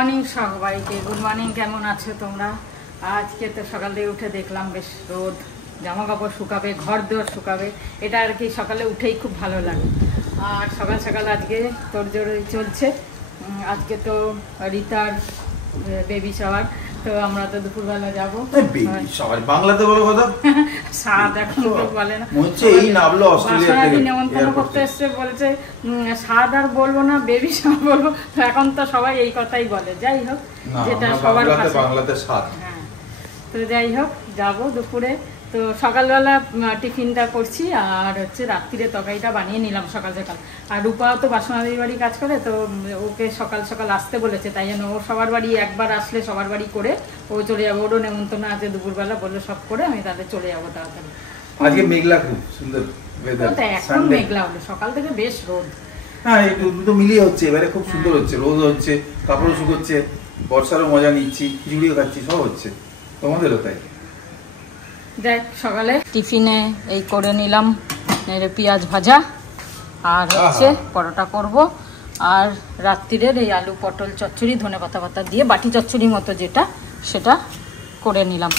Morning সবাইকে, good morning. কেমন আছো তোমরা? আজকে তো সকাল থেকে উঠে দেখলাম বেশ রোদ, জামা কাপড় শুকাবে, ঘর দোর শুকাবে, এটা আর কি সকালে উঠেই খুব ভালো লাগে। আর সকাল সকাল আজকে তোড়জোড় চলছে। আজকে তো রিতার বেবি শাওয়ার, তো আমরা তো দুপুরবেলা যাবো। বাংলাতে বলো কথা। স্বাদ এখন তো বলে না, নেমন্তন্ন করতে এসছে, বলছে স্বাদ আর বলবো না, বেবি শাওয়ার বলবো। তো এখন তো সবাই এই কথাই বলে। যাই হোক, যেটা সবার বাংলাতে স্বাদ। হ্যাঁ, তো যাই হোক যাবো দুপুরে। তো সকালবেলা টিফিনটা করছি, আর হচ্ছে রাত্রিরে তরকারিটা বানিয়ে নিলাম সকাল সকাল। আর রূপাও তো বাসনাদির বাড়ি কাজ করে, তো ওকে সকাল সকাল আসতে বলেছে, তাই জন্য ও সবার বাড়ি একবার আসলে সবার বাড়ি করে ও চলে যাবো। ওরও নেমন্তন্ন আছে দুপুরবেলা, বললো সব করে আমি তাহলে চলে যাবো তাড়াতাড়ি। আজকে মেঘলা, খুব সুন্দর এখন মেঘলা হলো, সকাল থেকে বেশ রোদ। হ্যাঁ, এই দুটো মিলিয়ে হচ্ছে, এবারে খুব সুন্দর হচ্ছে, রোদ হচ্ছে, কাপড় শুকোচ্ছে, বর্ষারও মজা নিচ্ছি, খিচুড়িও খাচ্ছি, সব হচ্ছে। তোমাদেরও তাই? দেখ, সকালে টিফিনে এই করে নিলাম পেঁয়াজ ভাজা, আর হচ্ছে পরোটা করব, আর রাত্রিরের এই আলু পটল চচ্চড়ি, ধনেপাতা পাতা দিয়ে বাটি চচ্চড়ি মতো যেটা, সেটা করে নিলাম।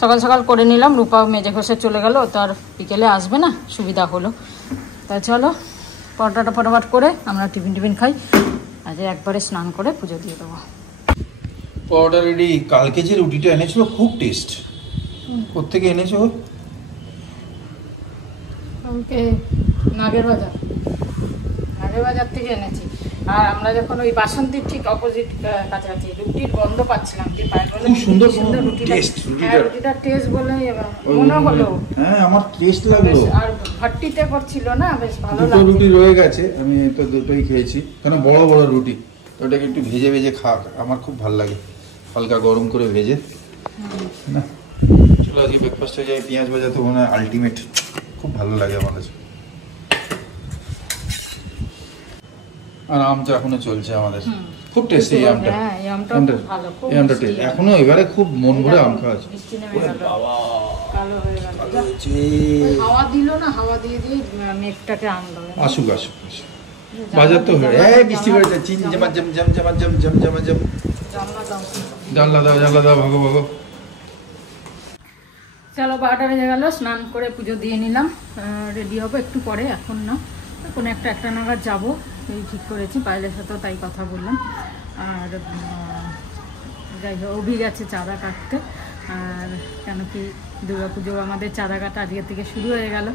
সকাল সকাল করে নিলাম। রূপা মেজে ঘষে চলে গেল, তো আর বিকেলে আসবে না, সুবিধা হলো। তা চলো পরোটাটা ফটাফট করে আমরা টিফিন খাই। আজ একবারে স্নান করে পুজো দিয়ে দেবো। পরোটা রেডি। কালকে যে রুটিটা এনেছিল খুব টেস্ট। কোত্থেকে এনেছো? কালকে নাগের বাজার থেকে এনেছি। আর আমরা যখন ওই বাসন্তীর ঠিক অপোজিট কাছাকাছি রুটির গন্ধ পাচ্ছিলাম, যে খুব সুন্দর রুটিটা টেস্ট বলে মনে হলো। হ্যাঁ, আমার টেস্ট লাগলো। আর ভাট্টিতে করছিল না, বেশ ভালো লাগলো। দুটো রুটি রয়ে গেছে, আমি তো দুটোই খেয়েছি, কারণ বড় বড় রুটি, ওটাকে একটু ভেজে ভেজে আমার খুব ভালো লাগে, হালকা গরম করে ভেজে। না চলো আজকে ব্রেকফাস্টে যাই। পেঁয়াজ ভাজা তো মনে হয় আলটিমেট, খুব ভালো লাগে আমার কাছে। আর আমটা এখনো চলছে আমাদের, খুব টেস্টি এই আমটা। এই আমটা টেস্ট এখনো, এবারে খুব মন ভরে আম খাওয়া আছে। হাওয়া দিল না, হাওয়া দিয়ে দিয়ে মেঘটাকে আনলো। আসুক বাজার তো বৃষ্টি পড়েছে, চিন জামা জম জম জামা জম জম জামা জম। জানলা দাও ভাগো ভাগো। চলো 12টা বেজে গেল, স্নান করে পুজো দিয়ে নিলাম। রেডি হবো একটু পরে, এখন না, কোনো একটা নাগাদ যাবো এই ঠিক করেছি। পায়েলের সাথেও তাই কথা বললাম। আর যাই হোক, অভি গেছে চাঁদা কাটতে। আর কেন কি দুর্গাপুজো আমাদের চাঁদা কাটা আজকের থেকে শুরু হয়ে গেল।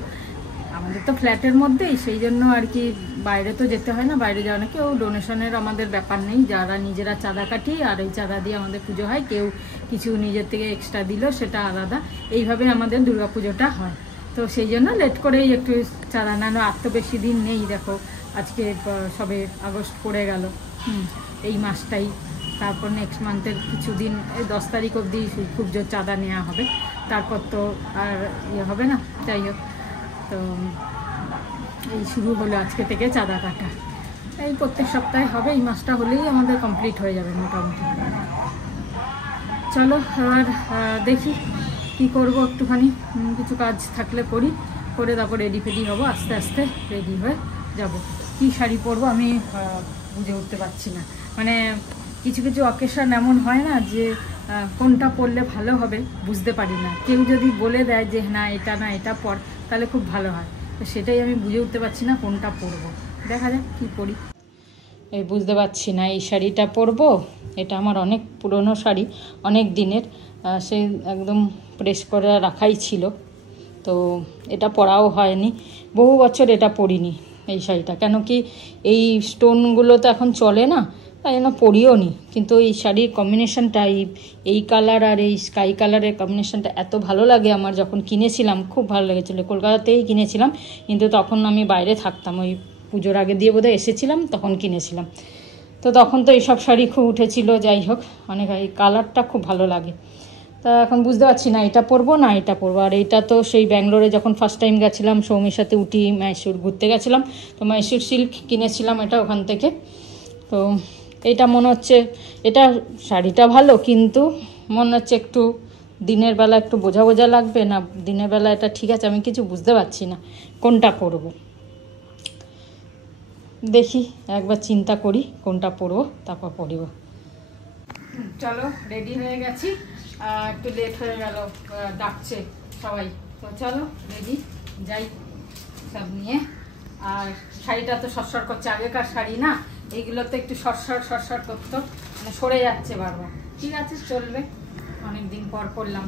আমাদের তো ফ্ল্যাটের মধ্যেই, সেই জন্য আর কি বাইরে তো যেতে হয় না। বাইরে যাওয়া না, কেউ ডোনেশনের আমাদের ব্যাপার নেই। যারা নিজেরা চাঁদা কাটি, আর এই চাঁদা দিয়ে আমাদের পুজো হয়। কেউ কিছু নিজের থেকে এক্সট্রা দিল, সেটা আলাদা। এইভাবে আমাদের দুর্গাপুজোটা হয়। তো সেই জন্য লেট করেই একটু চাঁদা নেওয়া। আর তো বেশি দিন নেই, দেখো আজকে সবে আগস্ট পড়ে গেল, এই মাসটাই। তারপর নেক্সট মান্থের কিছুদিন, 10 তারিখ অবধি খুব জোর চাঁদা নেওয়া হবে। তারপর তো আর ইয়ে হবে না। যাই হোক, তো এই শুরু হলো আজকে থেকে চাঁদা কাটা। এই প্রত্যেক সপ্তাহে হবে, এই মাসটা হলেই আমাদের কমপ্লিট হয়ে যাবে মোটামুটি। চলো এবার দেখি কি করব, একটুখানি কিছু কাজ থাকলে করে তারপর রেডি ফেডি হবো। আস্তে আস্তে রেডি হয়ে যাব। কি শাড়ি পরবো আমি বুঝে উঠতে পারছি না। মানে কিছু কিছু অকেশন এমন হয় না যে কোনটা পরলে ভালো হবে, বুঝতে পারি না। কেউ যদি বলে দেয় যে না এটা পর, তাহলে খুব ভালো হয়। তো সেটাই আমি বুঝে উঠতে পারছি না কোনটা পরবো। দেখা যাক কি পরি, এই বুঝতে পারছি না। এই শাড়িটা পরবো, এটা আমার অনেক পুরনো শাড়ি, অনেক দিনের, সে একদম প্রেস করে রাখাই ছিল। তো এটা পরাও হয়নি, বহু বছর এটা পরিনি এই শাড়িটা। কেন কি এই স্টোনগুলো তো এখন চলে না, তাই জন্য পরিও নি। কিন্তু এই শাড়ির কম্বিনেশনটা, এই কালার আর এই স্কাই কালারের কম্বিনেশনটা এত ভালো লাগে আমার। যখন কিনেছিলাম খুব ভালো লেগেছিলো, কলকাতাতেই কিনেছিলাম, কিন্তু তখন আমি বাইরে থাকতাম। ওই পুজোর আগে দিয়ে বোধহয় এসেছিলাম, তখন কিনেছিলাম। তো তখন তো এইসব শাড়ি খুব উঠেছিল। যাই হোক, অনেক এই কালারটা খুব ভালো লাগে। তা এখন বুঝতে পারছি না এটা পরবো না এটা পরবো। আর এটা তো সেই ব্যাঙ্গালোরে যখন ফার্স্ট টাইম গেছিলাম সৌমির সাথে, উটি মাইসুর ঘুরতে গেছিলাম, তো মাইসুর সিল্ক কিনেছিলাম এটা ওখান থেকে। তো এটা মনে হচ্ছে, এটা শাড়িটা ভালো, কিন্তু মনে হচ্ছে একটু দিনের বেলা একটু বোঝা বোঝা লাগবে না। দিনের বেলা এটা ঠিক আছে, আমি কিছু বুঝতে পারছি না কোনটা পরবো। দেখি একবার চিন্তা করি কোনটা পরবো, তারপর পরিব। চলো রেডি হয়ে গেছি, একটু লেট হয়ে গেল, ডাকছে সবাই, তো চলো রেডি যাই সব নিয়ে। আর শাড়িটা তো সরসর করছে, আগেকার শাড়ি না, এইগুলোতে একটু সরসর করতো, মানে সরে যাচ্ছে বারবার। ঠিক আছে চলবে, অনেকদিন পর করলাম।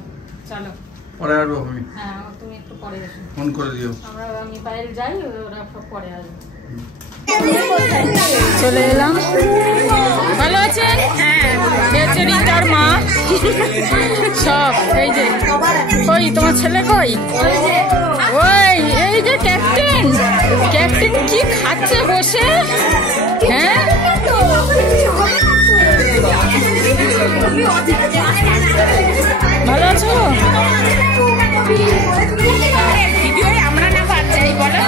চলো পরে আসবো আমি। হ্যাঁ তুমি একটু পরে এসো, ফোন করে দিও। আমি বাইরে যাই, ওরা সব পরে আসবে। চলে এলাম। ভালো আছেন? হ্যাঁ, রিতার মা সব। এই যে কই তোমার ছেলে, কই ওই এই যে ক্যাপ্টেন কি খাচ্ছে বসে? হ্যাঁ ভালো আছো? আমরা না বাদ যাই বলো,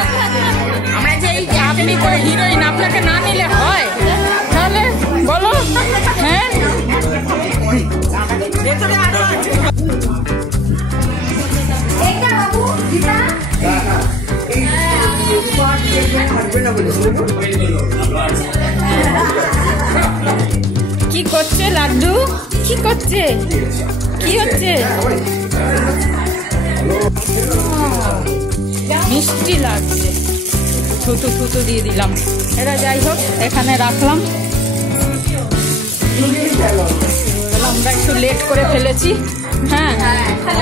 আমরা যে আপনি তো হিরোইন, আপনাকে না নিলে হয় তাহলে বলো। হ্যাঁ কি করছে লাড্ডু? কি করছে? কি হচ্ছে? মিষ্টি লাগছে, থুতু দিয়ে দিলাম। এরা যাই হোক এখানে রাখলাম। আমরা একটু লেট করে ফেলেছি, হ্যাঁ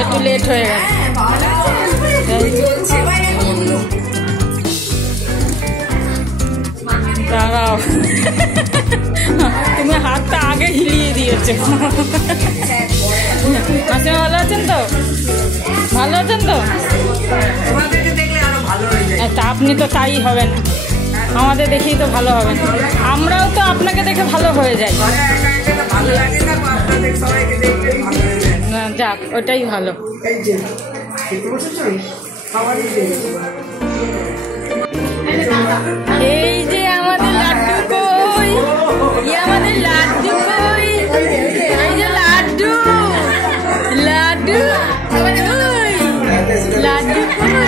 একটু লেট হয়ে গেছে। দাঁড়াও, তুমি হাতটা আগে হিলিয়ে দিয়েছো। আচ্ছা ভালো আছেন তো? ভালো আছেন তো? তা আপনি তো তাই হবেন, আমাদের দেখেই তো ভালো হবেন। আমরাও তো আপনাকে দেখে ভালো হয়ে যাই। যাক ওটাই ভালো। এই যে আমাদের লাড্ডু কই, আমাদের লাড্ডু কই, এই যে লাড্ডু লাড্ডু লাড্ডু কই,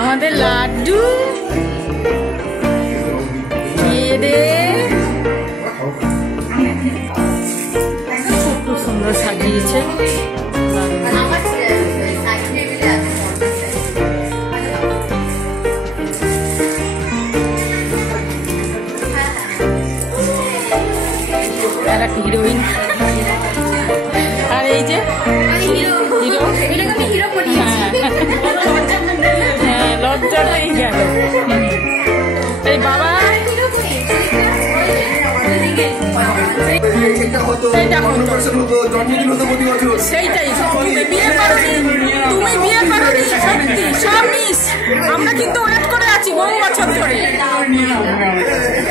আমাদের লাড্ডু রে, খুব সুন্দর সাজিয়েছে। হিরোইন, আর এই যে হ্যাঁ লজ্জা নেই গেল। এই বাবা সেইটাই, তুমি বিয়ে করোনি, সত্যি সব মিস। আমরা কিন্তু ওয়েট করে আছি বহু বছর ধরে।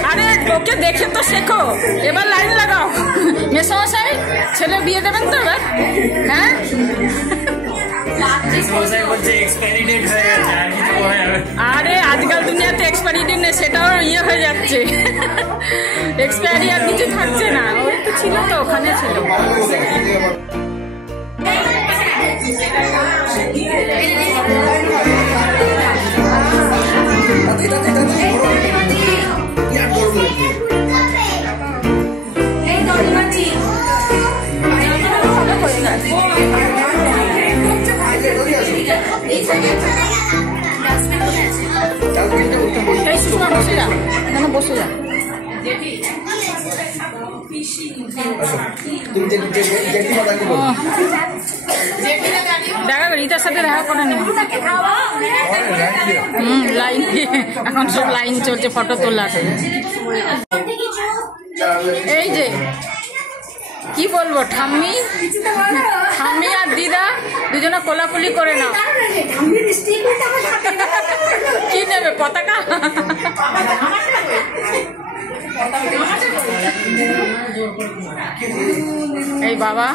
আরে ওকে দেখে তো শেখো, এবার লাইন লাগাও। মেসমশাই ছেলে বিয়ে দেবেন তো এবার? হ্যাঁ আরে আজকাল দুনিয়াতে এক্সপায়ারি ডেট নেই, সেটাও ইয়ে হয়ে যাচ্ছে। এক্সপায়ারি আর কিছু থাকছে না, ওই তো ছিল তো ওখানে ছিল। বসে যা, দেখা রিতার সাথে দেখা করে নি। লাইন, এখন সব লাইন চলছে ফটো তোলার। এই যে কি বলবো, ঠাম্মি আর দিদা দুজনে কোলাকুলি করে নাও। কি নেবে পতাকা? এই বাবা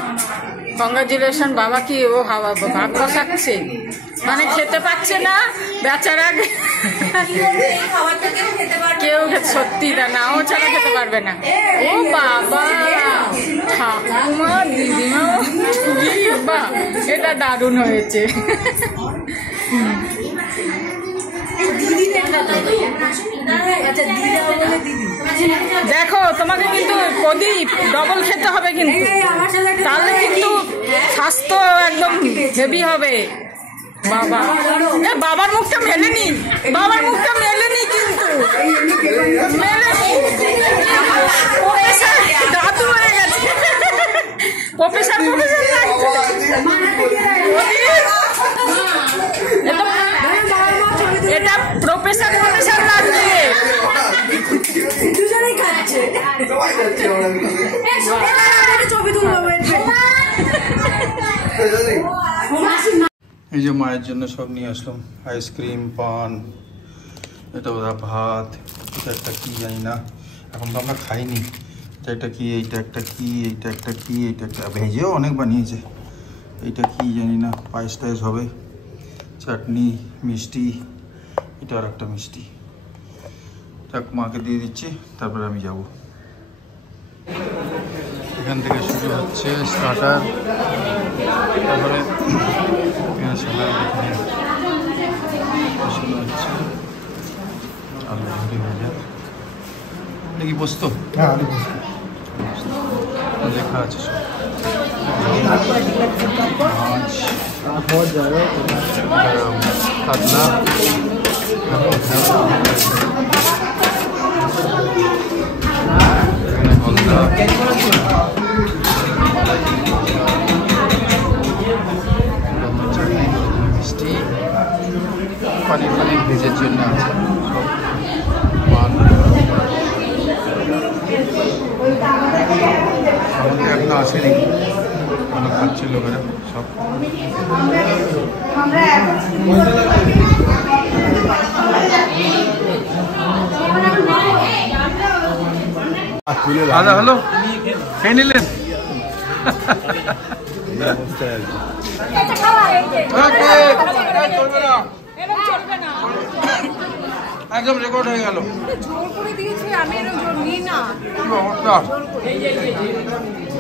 কংগ্রাচুলেশন। বাবা কি ও হাওয়া ভাগ বসাচ্ছে, মানে খেতে পাচ্ছে না বেচারা। কেউ সত্যি না, ও ছাড়া খেতে পারবে না। ও বাবা, ঠাকুমা দিদিমা, বাহ এটা দারুণ হয়েছে। দেখো তোমাকে কিন্তু প্রদীপ ডবল খেতে হবে কিন্তু, তাহলে কিন্তু স্বাস্থ্য একদম হেভি হবে। বাবা বাবার মুখটা মেলেনি, বাবার মুখটা মেলেনি কিন্তু মেলেনি, দাঁত মরে গেছে। প্রফেসর এটা প্রফেসর লাগবে। এই যে মায়ের জন্য সব নিয়ে আসলাম, আইসক্রিম, পান, এটা বোধহয় ভাত, এটা একটা কি জানি না, এখন তো আমরা খাইনি। এটা কি, এইটা একটা কি, এইটা একটা কি, এইটা একটা ভেজেও অনেক বানিয়েছে, এইটা কি জানি না, পায়েস টায়েস হবে, চাটনি, মিষ্টি, এটা আর একটা মিষ্টি। তাক মাকে দিয়ে দিচ্ছি, তারপরে আমি যাব। এখান থেকে শুরু হচ্ছে স্টার্টার, তারপরে শুরু হচ্ছে আলু ভাজি ভাজা, দেখি পোস্ত, লেখা আছে সব, মাছ, কাতলা, মিষ্টি, পানির ভেজের জন্য আছে সব, পান, আমাদের এখনো আসেনি, অনেক খাচ্ছে লোকেরা সব। দাদা হলো, খেয়ে নিলেন? একদম রেকর্ড হয়ে গেল।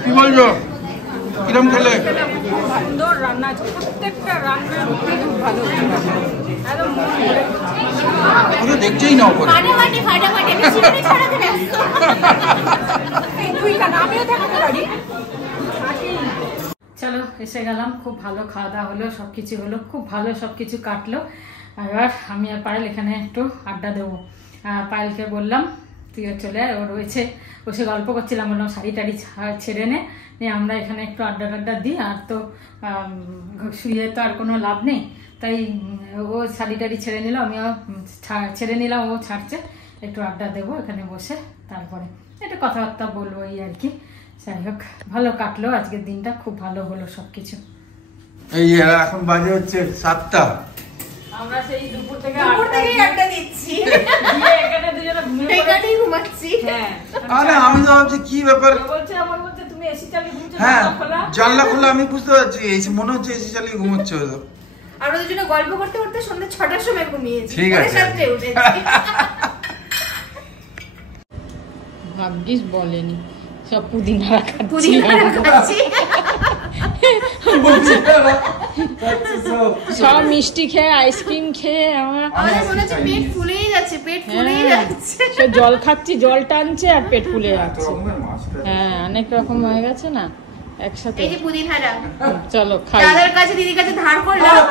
কি বলছো, কিরম খেলে? সুন্দর রান্না, প্রত্যেকটা রান্না ভালো, পুরো দেখছেই না ওপরে। চলো এসে গেলাম, খুব ভালো খাওয়া দাওয়া হলো, সবকিছু হলো, খুব ভালো সবকিছু কাটলো। এবার আমি আর পায়েল এখানে একটু আড্ডা দেবো। পায়েলকে বললাম তুইও চলে আয়, ও রয়েছে, বসে গল্প করছিলাম, বললাম শাড়ি টাড়ি ছেড়ে নিয়ে আমরা এখানে একটু আড্ডা টাড্ডা দিই, আর তো শুয়ে তো আর কোনো লাভ নেই, তাই ও শাড়ি টাড়ি ছেড়ে নিল, আমিও ছেড়ে নিলাম, ও ছাড়ছে, একটু আড্ডা দেবো এখানে বসে, তারপরে একটু কথাবার্তা বলবো এই আর কি। যাই হোক ভালো কাটলো আজকের দিনটা, খুব ভালো হলো সবকিছু। এই এখন বাজে হচ্ছে 7টা, আমরা সেই দুপুর থেকে আড্ডা দিচ্ছি, এখানে দুজনে এখানেই ঘুমাচ্ছি। আরে আমি তো ভাবছি কি ব্যাপার, বলছে আমার বলছে তুমি এসি চালিয়ে ঘুমছো, হ্যাঁ জানলা খোলা, আমি বুঝতে পারছি এসি, মনে হচ্ছে এসি চালিয়ে ঘুমোচ্ছে। আমরা দুজনে গল্প করতে করতে সন্ধ্যে 6টার সময় ঘুমিয়েছি, ঠিক আছে, সাথে উঠেছি। ভাগ্যিস বলেনি, সব পুদিনা খাচ্ছি, সব মিষ্টি খেয়ে আইসক্রিম খেয়ে আমাদের মনে হচ্ছে পেট ফুলেই যাচ্ছে, পেট ফুলেই যাচ্ছে। সে জল খাচ্ছি, জল টানছে আর পেট ফুলে যাচ্ছে। হ্যাঁ অনেক রকম হয়ে গেছে না একসাথে। এই যে পুদিনাটা, চলো খাই, দাদার কাছে দিদির কাছে ধার করলাম।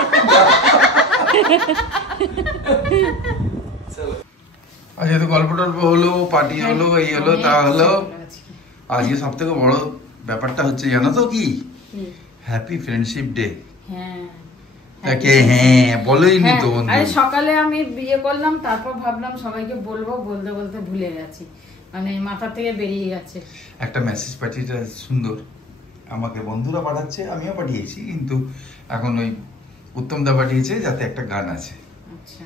আজকে তো গল্প টল্প হলো, পার্টি হলো, এই হলো তা হলো। আজকে সব থেকে বড় ব্যাপারটা হচ্ছে জানো তো কি, হ্যাপি ফ্রেন্ডশিপ ডে। হ্যাঁ তাকে হ্যাঁ বলোই নি তো বন্ধু। আরে সকালে আমি বিয়ে করলাম, তারপর ভাবলাম সবাইকে বলবো, বলতে বলতে ভুলে গেছি, মানে মাথা থেকে বেরিয়ে গেছে। একটা মেসেজ পাঠিয়েছে সুন্দর, আমাকে বন্ধুরা পাঠাচ্ছে, আমিও পাঠিয়েছি, কিন্তু এখন ওই উত্তম দা পাঠিয়েছে, যাতে একটা গান আছে, আচ্ছা,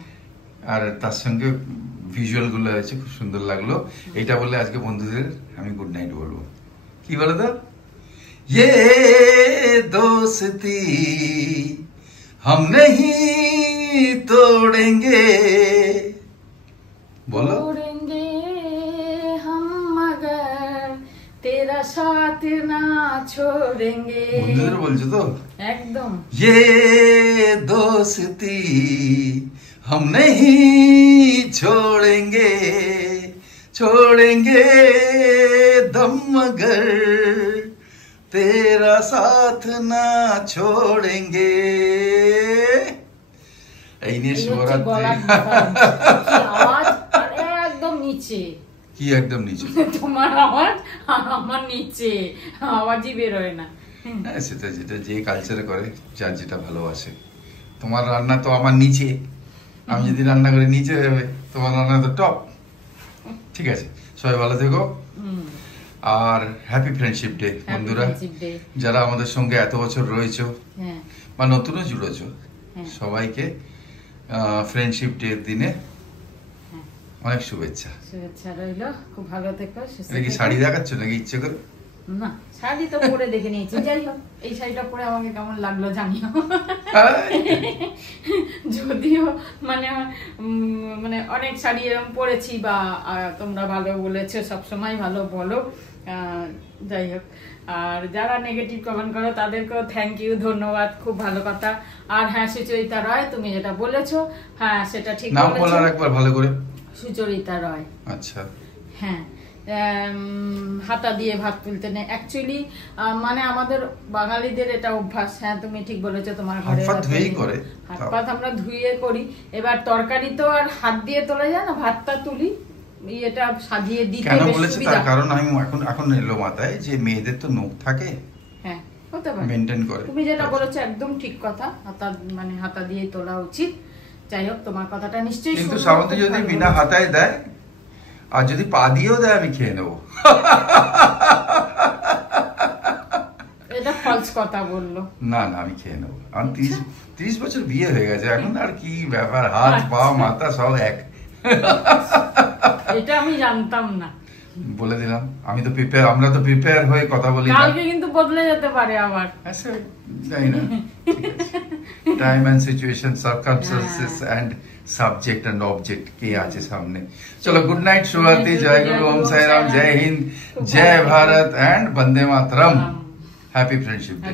আর তার সঙ্গে ভিজুয়াল গুলো আছে, খুব সুন্দর লাগলো। এটা বলে আজকে বন্ধুদের আমি গুড নাইট বলবো। কি বলো তো, ये दोस्ती हम नहीं तोड़ेंगे, बोलो तोड़ेंगे हम मगर तेरा साथ ना छोड़ेंगे। বন্ধুদের বলছো তো একদম, ये दोस्ती हम नहीं छोड़ेंगे छोड़ेंगे दम मगर तेरा साथ ना छोड़ेंगे। এই নিয়ে শিবরাত্রি আওয়াজ একদম নিচে, কি একদম নিচে? তোমার আওয়াজ আর আমার নিচে আওয়াজই বের হয় না। সেটা যেটা যে কালচারে করে, যার যেটা ভালোবাসে। তোমার রান্না তো আমার নিচে, আমি যদি রান্না করি নিচে যাবে, তোমার রান্না তো টপ। ঠিক আছে, সবাই ভালো থেকো। আর হ্যাপি ফ্রেন্ডশিপ ডে বন্ধুরা, যারা আমাদের সঙ্গে এত বছর রয়েছো বা নতুনও জুড়েছো, সবাইকে ফ্রেন্ডশিপ ডে দিনে অনেক শুভেচ্ছা। শুভেচ্ছা রইলো, খুব ভালো থেকো। এটা কি শাড়ি দেখাচ্ছ নাকি ইচ্ছে করে? না, শাড়ি তো পরে দেখে নিয়েছি। যাই হোক, এই শাড়িটা পরে আমাকে কেমন লাগলো জানিও। যদিও মানে মানে অনেক শাড়ি এরকম পরেছি, বা তোমরা ভালো বলেছো, সবসময় ভালো বলো। যাই হোক, আর যারা নেগেটিভ কমেন্ট করো তাদেরকেও থ্যাংক ইউ, ধন্যবাদ, খুব ভালো কথা। আর হ্যাঁ, সুচরিতা রয়, তুমি যেটা বলেছো, হ্যাঁ সেটা ঠিক বলেছো। নাম বলো একবার ভালো করে। সুচরিতা রয়। আচ্ছা, হ্যাঁ। হাতা দিয়ে ভাত তুলতে নেই, অ্যাকচুয়ালি মানে আমাদের বাঙালিদের এটা অভ্যাস। হ্যাঁ, তুমি ঠিক বলেছো, তোমার ঘরে হাত পাত আমরা ধুয়ে করি। এবার তরকারি তো আর হাত দিয়ে তোলা যায় না, ভাতটা তুলি, এটা সাজিয়ে দিতে কেন বলেছে তার কারণ আমি এখন এলো মাথায়, যে মেয়েদের তো নখ থাকে। হ্যাঁ, হতে পারে, মেইনটেইন করে। তুমি যেটা বলেছো একদম ঠিক কথা, হাতা মানে হাতা দিয়ে তোলা উচিত। যাই হোক, তোমার কথাটা নিশ্চয়ই। কিন্তু সামনে যদি বিনা হাতায় দেয় আর যদি পা দিয়েও দেয়, আমি খেয়ে নেবো। এটা ফলস কথা বললো। না না, আমি খেয়ে নেবো। আমার 30 বছর বিয়ে হয়ে গেছে, এখন আর কি ব্যাপার, হাত পা মাথা সব এক। এটা আমি জানতাম না, বলে দিলাম। আমি তো প্রিপেয়ার, আমরা তো প্রিপেয়ার হয়ে কথা বলি। কালকে কিন্তু বদলে যেতে পারে আবার, জানি না। Time and situation, circumstances and subject and object কে আছে সামনে। চলো, গুড নাইট, শুভরাত্রি, জয় গুরু, ওম সাই রাম, জয় হিন্দ, জয় Bharat and Bande Mataram. Happy friendship day.